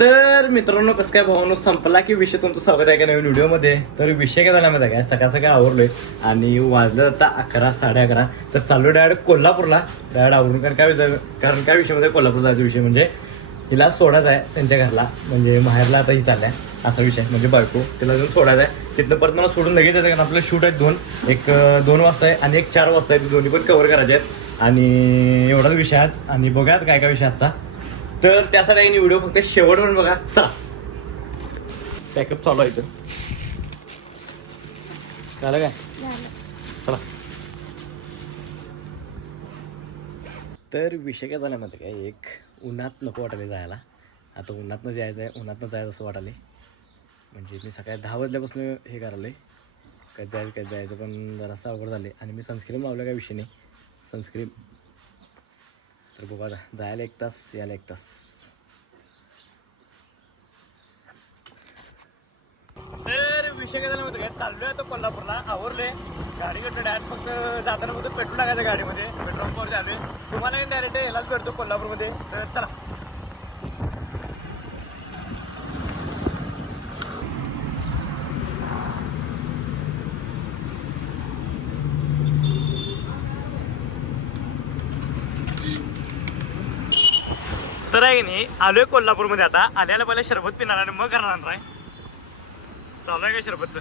तर मित्रांनो, कसं काय भावनो संपला की विषय तुमचं स्वागत आहे का नवीन व्हिडिओमध्ये. तर विषय काय झाला माहिती आहे काय, सकाळ सकाळ आवरलोय आणि वाजलं आता 11 11:30. तर चाललो डायरेक्ट कोल्हापूरला. डायरेक्ट आवरून कारण काय विषय मध्ये कोल्हापूर जायचा विषय म्हणजे तिला सोडायचं आहे त्यांच्या घरला, म्हणजे माहेरला आता ही चाललाय असा विषय. म्हणजे बायको तिला जाऊन सोडायचं आहे तिथनं, परत मला सोडून लगेच येतं. कारण आपलं शूट आहेत दोन, एक 2 वाजता आहे आणि एक 4 वाजता आहे. दोन्ही पण कव्हर करायचे आहेत आणि एवढाच विषय आज. आणि बघूयात काय काय विषय आजचा. तर त्यासाठी व्हिडिओ फक्त शेवटपर्यंत बघा. चला, पॅकअप चालू आहे इथं. झालं काय? चला. तर विषय काय झाला माहिती काय, एक उन्हात नको वाटायला जायला. आता उन्हातनं जायचं आहे, उन्हातनं जायचं असं वाटायला. म्हणजे मी सकाळी 10 वाजल्यापासून हे करायला कधी जायचं पण जरासं अवघड झाले. आणि मी सनस्क्रीन लावलं काय विषय नाही, सनस्क्रीन. तर बघा जायला 1 तास, यायला 1 तास. तर विषय काय झाला माहिती काय, चाललोय आता कोल्हापूरला. आवरले गाडी घेतलं डायरेक्ट. फक्त जाताना फक्त पेट्रोल टाकायचं गाडीमध्ये, पेट्रोल पंपवर झाले. तुम्हाला डायरेक्ट यायलाच भेटतो कोल्हापूरमध्ये. तर चला. तर आहे की नाही, आलोय कोल्हापूरमध्ये. आता आल्याला पहिला शरबत पिणार आणि मग करणार आहे. चालू आहे का शरबतचं?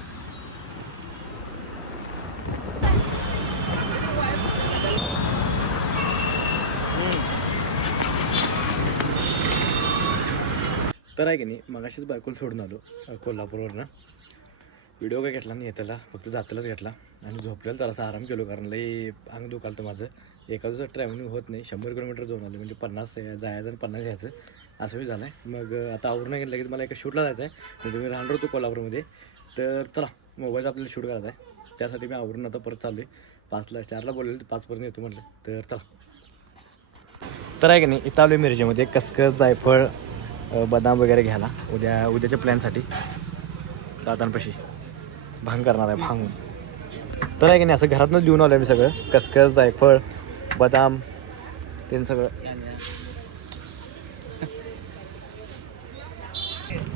तर आहे की नाही, मगाशीच बायकोला सोडून आलो कोल्हापूरवरनं. व्हिडिओ काय घेतला नाही येताला, फक्त जातालाच घेतला आणि झोपलेलं जरासा आराम केलो. कारण लई अंग दुखालतं माझं. एका दिवसात ट्रॅव्हलिंग होत नाही. 100 किलोमीटर जाऊन आलं, म्हणजे 50 जायचं आणि 50 यायचं असं बी झालं आहे. मग आता आवरून घेतलं की मला एका शूटला जायचं आहे. म्हणजे मी राहणार होतो कोल्हापूरमध्ये. तर चला, मोबाईलचा आपल्याला शूट करायचा आहे. त्यासाठी मी आवरून आता परत चाललो आहे. 5ला 4ला बोललेलं, 5पर्यंत येतो म्हटलं. तर चला. तर आहे की नाही, इथं आलो मिरजेमध्ये कसकस, जायफळ, बदाम वगैरे घ्यायला उद्याच्या प्लॅनसाठी. दादांपाशी भांग करणार आहे, भांग. तर आहे की नाही, असं घरातूनच घेऊन आलो मी सगळं. कसकस, जायफळ, बदाम, ते सगळं.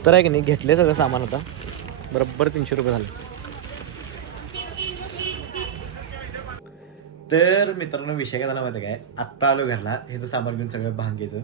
तर आहे की नाही, घेतले सगळं सामान. आता बरोबर 300 रुपये झाले. तर मित्रांनो, विषय काय झाला माहिती काय, आत्ता आलो घरला. हे तर सामान घेऊन सगळं भांगेचं.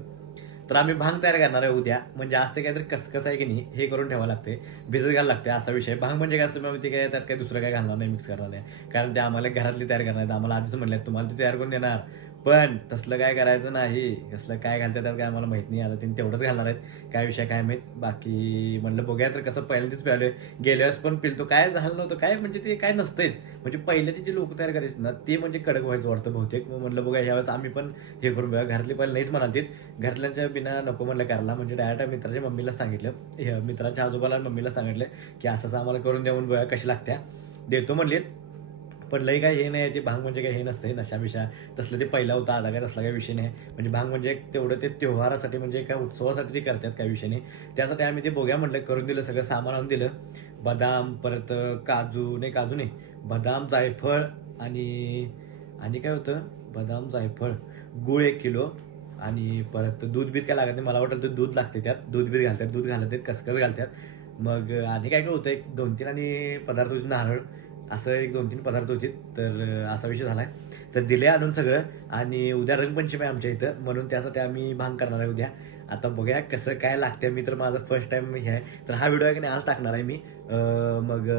तर आम्ही भांग तयार करणार आहे उद्या. म्हणजे आज ते काहीतरी कसं आहे की नाही, हे करून ठेवावं लागते, भिजत घालायला लागते असा विषय. भांग म्हणजे काय असतं ते काय, त्यात काय दुसरं काय घालणार नाही, मिक्स करणार नाही. कारण ते आम्हाला घरातली तयार करणार आहेत. आम्हाला आधीच म्हटलं तुम्हाला ते तयार करून देणार, पण तसलं काय करायचं नाही. कसलं काय घालतात त्यात काय आम्हाला माहित नाही. आता त्यांनी तेवढंच घालणार आहेत. काय विषय काय माहीत. बाकी म्हणलं बघूया. तर कसं पहिल्यांदाच प्यालोय, गेल्या वेळेस पण पिलतो, काय झालं नव्हतं काय. म्हणजे ते काय नसतेच. म्हणजे पहिल्याचे जे लोक तयार करायचे ना, ते म्हणजे कडक व्हायचं वाटतं बहुतेक. मग म्हटलं बघा ह्यावेळेस आम्ही पण हे करून बघा. घरातली पहिले नाहीच म्हणालतीत, घरातल्यांच्या बिना नको म्हणलं करायला. म्हणजे डायरेक्ट मित्राच्या मम्मीला सांगितलं, मित्राच्या आजोबाला मम्मीला सांगितलं की असं आम्हाला करून द्या म्हणून बघा कशी लागत्या. देतो म्हणलीत. पण लई काय हे नाही, ते भांग म्हणजे काय हे नसते नशाबिशा तसलं. ते पहिला होता, आता काय तसला काही विषय नाही. म्हणजे भांग म्हणजे तेवढं ते त्योहारासाठी, म्हणजे काय उत्सवासाठी ते करतात, काही विषय नाही. त्यासाठी आम्ही ते बघूया म्हटलं, करून दिलं. सगळं सामान आणून दिलं. बदाम, परत काजू नाही, बदाम, जायफळ आणि काय होतं, बदाम, जायफळ, गूळ 1 किलो आणि परत दूध बीत काय लागत नाही. मला वाटलं तर दूध लागते त्यात, दूध बीत घालतात, दूध घालतात, कसकस घालतात. मग आणि काय काय होतं, 1-2-3 आणि पदार्थ होते, नारळ, असं 1-2-3 पदार्थ होते. तर असा विषय झाला आहे. तर दिले आणून सगळं. आणि उद्या रंगपंचमी आहे आमच्या इथं, म्हणून त्यासाठी आम्ही भांग करणार आहे उद्या. आता बघूया कसं काय लागतं. मी तर माझं फर्स्ट टाइम हे आहे. तर हा व्हिडिओ आहे की नाही आज टाकणार आहे मी. मग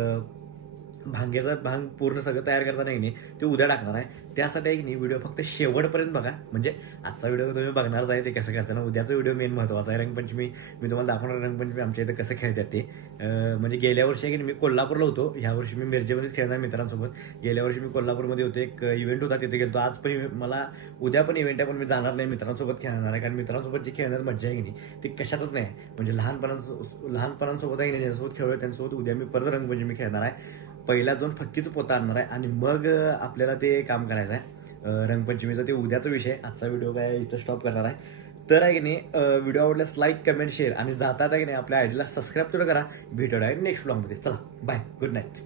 भांग्याचा भांग पूर्ण सगळं तयार करताना नाही ते उद्या टाकणार आहे. त्यासाठी एक नाही व्हिडिओ फक्त शेवटपर्यंत बघा. म्हणजे आजचा व्हिडिओ तुम्ही बघणारच आहे ते कसं करताना, उद्याचा व्हिडिओ मेन महत्त्वाचा आहे. रंगपंचमी मी तुम्हाला दाखवणार. रंगपंचमी आमच्या इथं कसं खेळतात ते. म्हणजे गेल्या वर्षी आहे की मी कोल्हापूरला होतो, ह्या वर्षी मी मिरजेमध्येच खेळणार मित्रांसोबत. गेल्या वर्षी मी कोल्हापूरमध्ये होतो, एक इव्हेंट होता तिथे गेलो. आज पण मला उद्या पण इव्हेंट आहे, पण मी जाणार नाही, मित्रांसोबत खेळणार आहे. कारण मित्रांसोबत जी खेळण्यात मजा आहे की नाही ती कशातच नाही. म्हणजे लहानपणांसोबत आहे की नाही, ज्यांच्यासोबत खेळलो त्यांच्यासोबत उद्या मी परत रंगपंचमी खेळणार आहे. पहिला जाऊन फक्कीचं पोतं आणणार आहे आणि मग आपल्याला ते काम करायचं आहे रंगपंचमीचं. ते उद्याचा विषय. आजचा व्हिडिओ काय इथं स्टॉप करणार आहे. तर आहे की नाही, व्हिडिओ आवडल्यास लाईक, कमेंट, शेअर आणि जातात आहे की नाही आपल्या आयडीला सबस्क्राईब तर करा. भेटूया नेक्स्ट व्लॉगमध्ये. चला बाय, गुड नाईट.